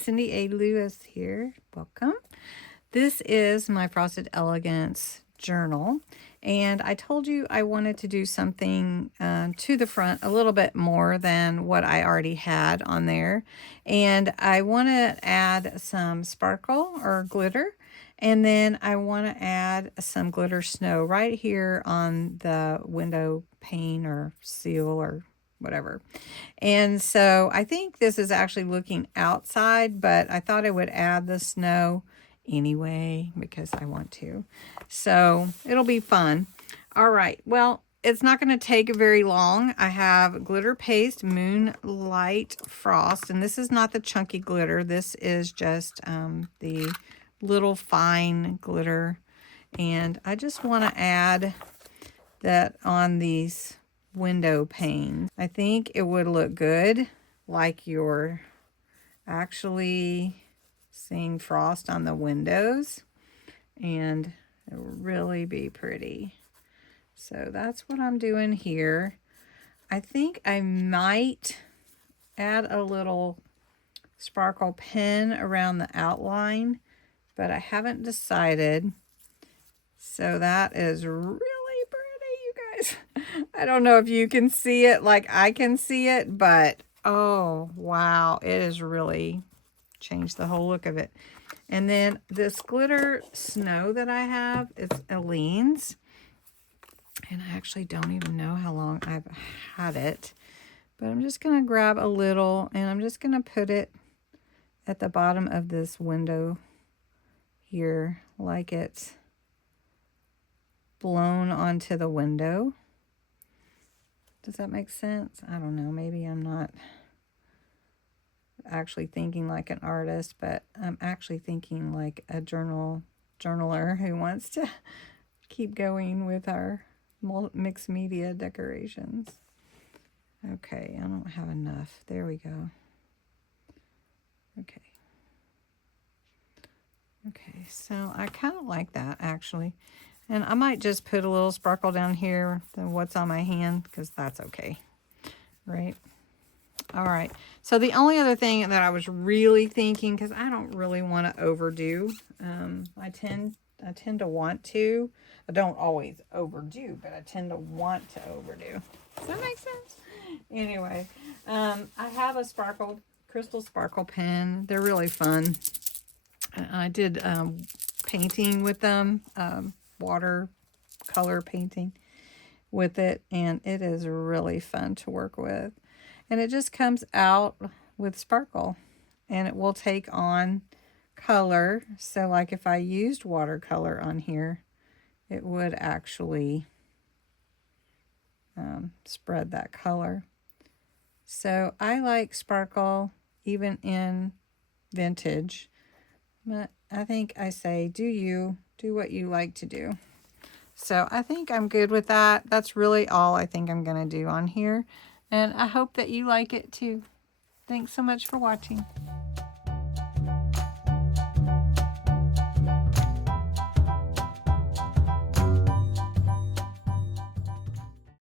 Cindy A. Lewis here. Welcome. This is my Frosted Elegance journal, and I told you I wanted to do something to the front a little bit more than what I already had on there, and I want to add some sparkle or glitter, and then I want to add some glitter snow right here on the window pane or seal or whatever. And so I think this is actually looking outside, but I thought I would add the snow anyway because I want to. So it'll be fun. All right. Well, it's not going to take very long. I have glitter paste, Moonlight Frost, and this is not the chunky glitter. This is just the little fine glitter. And I just want to add that on these window panes. I think it would look good, like you're actually seeing frost on the windows, and it would really be pretty. So that's what I'm doing here. I think I might add a little sparkle pen around the outline, but I haven't decided. So that is really pretty, you guys. I don't know if you can see it like I can see it, but oh wow, it has really changed the whole look of it. And then this glitter snow that I have, it's Aleene's, and I actually don't even know how long I've had it, but I'm just gonna grab a little and I'm just gonna put it at the bottom of this window here, like it's blown onto the window. Does that make sense? I don't know. Maybe I'm not actually thinking like an artist, but I'm actually thinking like a journaler who wants to keep going with our mixed media decorations. Okay, I don't have enough. There we go. Okay. Okay, so I kind of like that actually. And I might just put a little sparkle down here than what's on my hand, because that's okay, right? All right. So the only other thing that I was really thinking, because I don't really want to overdo, I tend to want to. I don't always overdo, but I tend to want to overdo. Does that make sense? Anyway, I have a crystal sparkle pen. They're really fun. I did painting with them. Watercolor painting with it, and it is really fun to work with, and it just comes out with sparkle, and it will take on color. So like if I used watercolor on here, it would actually spread that color. So I like sparkle even in vintage, but I think I say do what you like to do. So I think I'm good with that. That's really all I think I'm going to do on here. And I hope that you like it too. Thanks so much for watching.